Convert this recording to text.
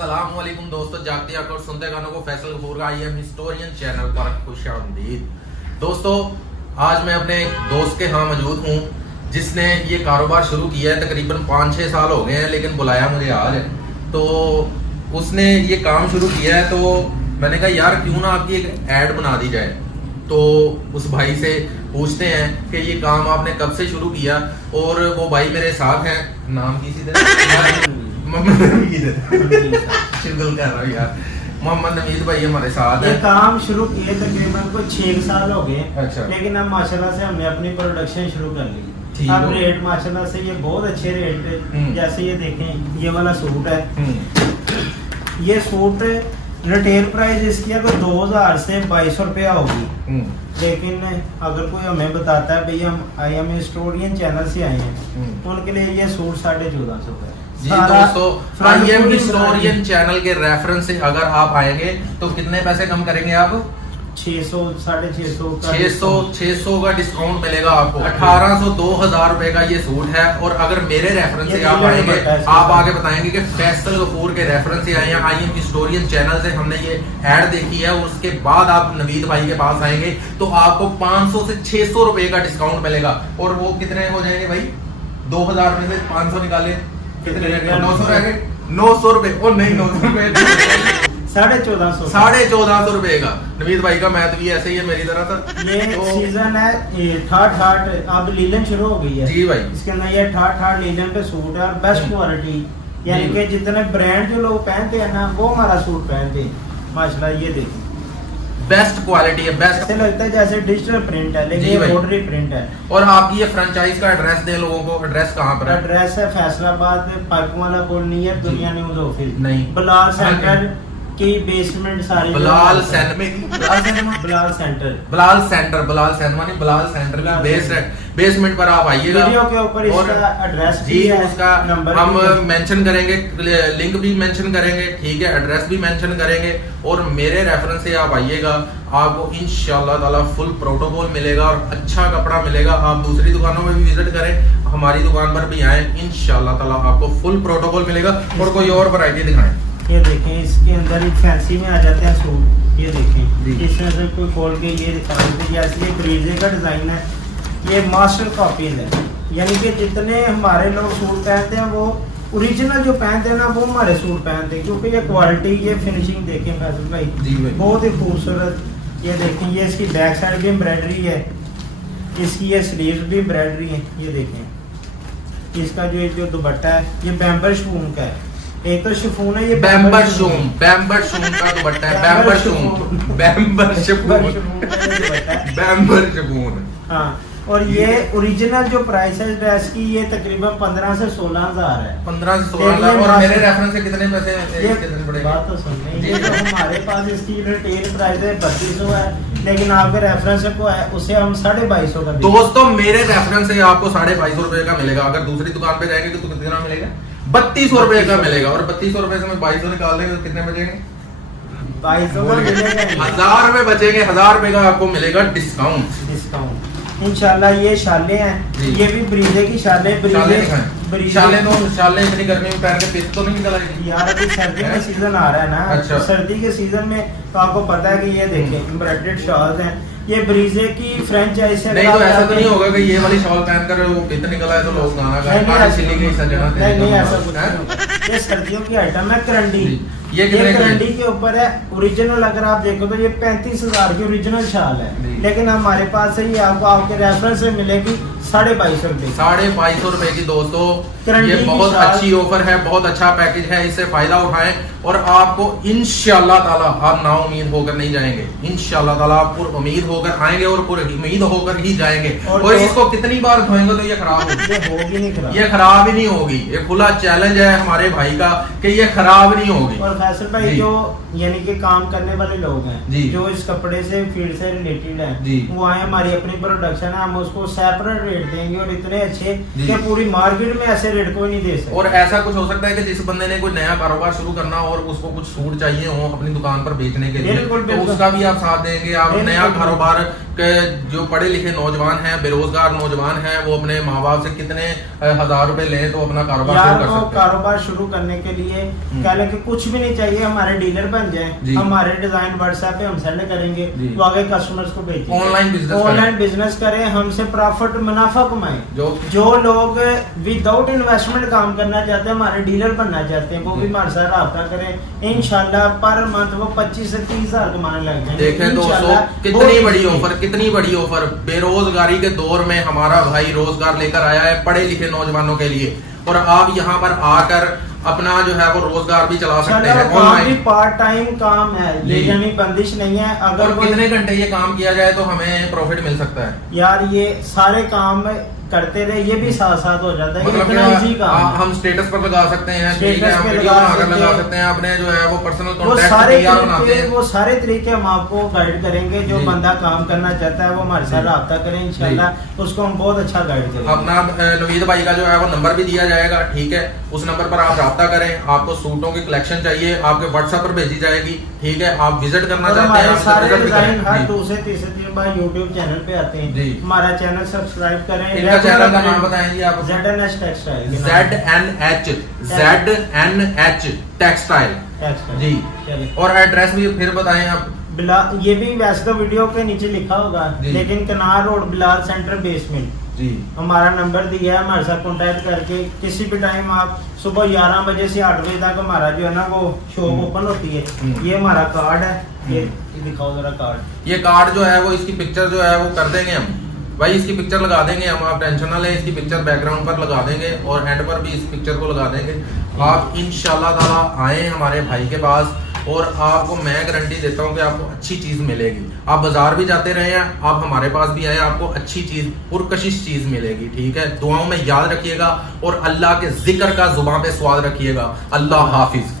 अस्सलाम वालेकुम दोस्तों, जागते आंखें और सुनते गानों को फैसल गफूर का आई एम हिस्टोरियन चैनल पर खुशामदीद। दोस्तों, आज मैं अपने दोस्त के यहाँ मौजूद हूँ जिसने ये कारोबार शुरू किया है। तकरीबन 5-6 साल हो गए हैं, लेकिन बुलाया मुझे आज। तो उसने ये काम शुरू किया है, तो मैंने कहा यार क्यों ना आपकी एक ऐड बना दी जाए। तो उस भाई से पूछते हैं कि ये काम आपने कब से शुरू किया। और वो भाई मेरे साथ हैं, नाम की मोहम्मद नमीद भाई हमारे साथ ये काम शुरू किए तकरीबन कोई 6 साल हो गए। अच्छा। लेकिन अब माशाल्लाह से हमने अपनी प्रोडक्शन शुरू कर ली। ठीक अब हो। रेट माशाल्लाह से ये बहुत अच्छे रेट, जैसे ये देखें, ये वाला सूट है। ये सूट रिटेल प्राइस इसकी अगर 2000 से 2200 रुपया होगी। लेकिन अगर कोई हमें बताता है भाई हम आई एम हिस्टोरियन चैनल से आए हैं, तो उनके लिए ये सूट 1450 का है। जी दोस्तों, आई एम हिस्टोरियन चैनल के रेफरेंस से अगर आप आएंगे तो कितने पैसे कम करेंगे आप? 600 600 का डिस्काउंट मिलेगा आपको। 1800 2000 रुपए का ये सूट है। और अगर मेरे रेफरेंस से आप आएंगे, आप आगे बताएंगे कि फैसल गफूर के रेफरेंस से आए हैं, आई एम हिस्टोरियन चैनल से हमने ये ऐड देखी है, और उसके बाद आप नवीद भाई के पास आएंगे तो आपको 500 से 600 रुपए का डिस्काउंट मिलेगा। और वो कितने हो जाएंगे भाई? 2000 में से 500 निकाले, कितने रह गए? 900 रह गए। 900 रुपए। और नहीं, 900 रुपए 1450 रुपए का। नवीद भाई का मैथ भी ऐसे ही है मेरी तरह था। ये तो सीजन है, ये ठाट अब लीलन शुरू हो गई है। जी भाई, इसके अंदर ये ठाट लीलन पे सूट है और बेस्ट क्वालिटी, यानी कि जितने ब्रांड जो लोग पहनते हैं ना, वो हमारा सूट पहनते हैं माशाल्लाह। ये देखिए, बेस्ट क्वालिटी है, बेस्ट। ऐसे लगता है जैसे डिजिटल प्रिंट है, लेकिन ये बॉर्डरी प्रिंट है। और आपकी ये फ्रेंचाइज का एड्रेस दे लोगों को। एड्रेस कहाँ पर है? एड्रेस है फैसलाबाद, पाइपवाला पुल नियर दुनिया न्यूज ऑफिस। नहीं, बिलाल सेंटर की बेसमेंट सारी। बिलाल सेंटर नहीं, बेसमेंट पर आप आइएगा। वीडियो के ऊपर इसका एड्रेस जी, उसका नंबर हम मेंशन करेंगे, लिंक भी मेंशन करेंगे, ठीक है, एड्रेस भी मेंशन करेंगे। और मेरे रेफरेंस से आप आइएगा, आपको इंशाल्लाह ताला फुल प्रोटोकॉल मिलेगा और अच्छा कपड़ा मिलेगा। आप दूसरी दुकानों में भी विजिट करें, हमारी दुकान पर भी आए, इंशाल्लाह ताला आपको फुल प्रोटोकॉल मिलेगा। और कोई और वैरायटी दिखाएं। ये देखें, इसके अंदर एक फैंसी में आ जाते हैं सूट। ये देखें, इसमें से कोई खोल के ये दिखा देते, जैसे ये ब्रीजे का डिजाइन है, ये मास्टर कॉपीज है। यानी कि जितने हमारे लोग सूट पहनते हैं, वो ओरिजिनल जो पहनते हैं ना, वो हमारे सूट पहनते हैं, क्योंकि ये क्वालिटी, ये फिनिशिंग देखें फैसल भाई, बहुत ही खूबसूरत। ये देखें, ये इसकी बैक साइड भी एम्ब्रॉयडरी है, इसकी ये स्लीव्स भी एम्ब्रॉयडरी है। ये देखें, इसका जो दुपट्टा है, ये बैम्बर शून का है। एक तो शिफॉन है, ये बैम्बर शून का दुपट्टा है। बैम्बर शून। हाँ, और ये ओरिजिनल जो प्राइस है ड्रेस की, ये तकरीबन 15 से 16 हजार है। 15 से 16 हजार। और मेरे रेफरेंस से कितने पैसे कितने पड़ेगा? बात तो सुनने, ये तो हमारे पास इसकी रिटेल प्राइस है 3200 है, लेकिन आपके रेफरेंस को है उसे हम 2250 का। दोस्तों, मेरे रेफरेंस से आपको 2250 रुपए का मिलेगा। अगर दूसरी दुकान पे जाएंगे तो कितना मिलेगा? 3200 रुपए का मिलेगा। और 3200 रुपए से मैं 2200 निकाल देंगे तो कितने बचेंगे? 2200 का मिलेगा। 1000 रुपए बचेंगे। 1000 रुपए का आपको मिलेगा डिस्काउंट। इंशाल्लाह। ये शाले हैं, ये भी ब्रीजे की शाले। शाले इतनी गर्मी में पहन के पिस तो नहीं निकल आएगी यार। अभी सर्दी का सीजन आ रहा है ना। अच्छा। तो सर्दी के सीजन में तो आपको पता है कि ये देखें, एम्ब्रॉयडर्ड शॉल्स हैं। ये ब्रीजे की फ्रेंचाइज से। नहीं, तो ऐसा तो नहीं होगा कि ये वाली शॉल पहनकर वो पिस निकल आए तो लोग गाना गाएं, नहीं ऐसा कुछ नहीं। ये सर्दियों की आइटम है, करंडी। ये करंडी के ऊपर है ओरिजिनल। अगर आप देखो तो ये 35,000 की ओरिजिनल शाल है, लेकिन हमारे पास से ये आपको आपके रेफरेंस से मिलेगी 2250 रुपए। 2250 रुपए की। दोस्तों, ये बहुत अच्छी ऑफर है, बहुत अच्छा पैकेज है, इससे फायदा उठाएं। और आपको इंशाल्लाह ताला आप ना उम्मीद होकर नहीं जाएंगे। इंशाल्लाह ताला आप पूरी उम्मीद होकर आएंगे और पूरी उम्मीद होकर ही जाएंगे। और इसको कितनी बार धोएंगे तो ये खराब होगी? ये खराब ही नहीं होगी। ये खुला चैलेंज है हमारे भाई का कि ये खराब नहीं होगी। और फैसल भाई जो यानी कि काम करने वाले लोग हैं, जो इस कपड़े से फील्ड से रिलेटेड है, वो आए, हमारी अपनी प्रोडक्शन है, हम उसको सेपरेट रेट देंगे और इतने अच्छे कि पूरी मार्केट में ऐसे रेट कोई नहीं दे सकता। और ऐसा कुछ हो सकता है कि जिस बंदे ने कोई नया कारोबार शुरू करना हो और उसको कुछ सूट चाहिए हो अपनी दुकान पर बेचने के लिए, तो उसका भी आप साथ देंगे। आप नया कारोबार कि जो पढ़े लिखे नौजवान हैं, बेरोजगार नौजवान हैं, वो अपने माँ बाप से कितने 1000 रुपए लें तो अपना कारोबार शुरू कर सकते हैं। कारोबार शुरू करने के लिए कह लें कि कुछ भी नहीं चाहिए, हमारे डीलर बन जाएं, हमारे डिजाइन व्हाट्सएप पे हम सेंड करेंगे, वो आगे कस्टमर्स को भेजेंगे। ऑनलाइन बिजनेस करें, हमसे प्रॉफिट मुनाफा कमाएं। जो लोग विदाउट इन्वेस्टमेंट काम करना चाहते हैं, हमारे डीलर बनना चाहते हैं, वो भी हमारे साथ राब्ता करें। इंशाल्लाह पर मंथ वो 25 से 30 हजार कमाने लग जाएंगे। देखें दोस्तों कितनी बड़ी ऑफर, कितनी बड़ी ऑफर। बेरोजगारी के दौर में हमारा भाई रोजगार लेकर आया है पढ़े लिखे नौजवानों के लिए, और आप यहाँ पर आकर अपना जो है वो रोजगार भी चला सकते हैं। ऑनलाइन पार्ट टाइम काम है, ये यानी बंदिश नहीं है। अगर कितने घंटे ये काम किया जाए तो हमें प्रॉफिट मिल सकता है? यार ये सारे काम करते रहे, ये भी साथ साथ हो जाता है। मतलब इतना इजी काम है। हम स्टेटस पर लगा सकते हैं, ठीक है, हम वीडियो बनाकर लगा सकते हैं, अपने जो है वो पर्सनल वो कॉन्टैक्ट सारे तैयार बनाते हैं। वो सारे तरीके हम आपको गाइड करेंगे। जो बंदा काम करना चाहता है वो हमारे साथ राब्ता करें, इंशाल्लाह उसको हम बहुत अच्छा गाइड करेंगे। अपना नवीद भाई का जो है वो नंबर भी दिया जाएगा, ठीक है, उस नंबर पर आप राब्ता करें। आपको सूटों की कलेक्शन चाहिए, आपके व्हाट्सएप पर भेजी जाएगी, ठीक है। आप विजिट करना चाहते हैं, सारे डिजाइन हर दूसरे तीसरे दिन बाद यूट्यूब चैनल पे आते हैं। हमारा चैनल सब्सक्राइब करें। इनका चैनल का नाम बताएं जी आप? ZNH textile. ZNH टेक्सटाइल जी। और एड्रेस भी फिर बताएं आप? ये भी वैसे तो वीडियो के नीचे लिखा होगा, लेकिन कनार रोड बिलाल सेंटर बेसमेंट जी। हमारा नंबर दिया है, हमारे साथ कांटेक्ट करके किसी भी टाइम आप सुबह 11 बजे से 8 बजे तक हमारा जो है ना वो शॉप ओपन होती है। ये हमारा कार्ड है, ये दिखाओ जरा कार्ड। ये कार्ड जो है वो इसकी पिक्चर जो है वो कर देंगे हम भाई, इसकी पिक्चर लगा देंगे हम, आप टेंशन ना लें। इसकी पिक्चर बैकग्राउंड पर लगा देंगे और एंड पर भी इस पिक्चर को लगा देंगे। आप इंशाल्लाह ताला आए हमारे भाई के पास, और आपको मैं गारंटी देता हूँ कि आपको अच्छी चीज मिलेगी। आप बाजार भी जाते रहे हैं, आप हमारे पास भी आए, आपको अच्छी चीज पुरकशिश चीज मिलेगी, ठीक है। दुआओं में याद रखिएगा और अल्लाह के जिक्र का जुबान पे स्वाद रखिएगा। अल्लाह हाफिज।